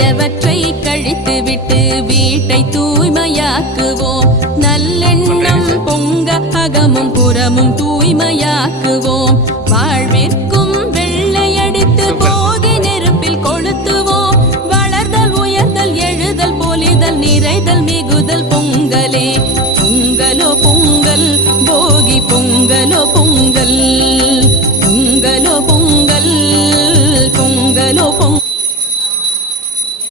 தீயவற்றை கழித்துவிட்டு வீட்டை தூய்மையாக்குவோம். நல்லெண்ணம் பொங்க அகமும் புறமும் தூய்மையாக்குவோம். வாழ்விற்கும் வெள்ளையடித்து போகி நெருப்பில் கொளுத்துவோம். வளர்தல் உயர்தல் எழுதல் பொலிதல் நிறைதல் மிகுதல் பொங்கலே. பொங்கலோ பொங்கல் போகி பொங்கலோ பொங்கல். பொங்கலோ பொங்கல் பொங்கலோ பொங்கல்.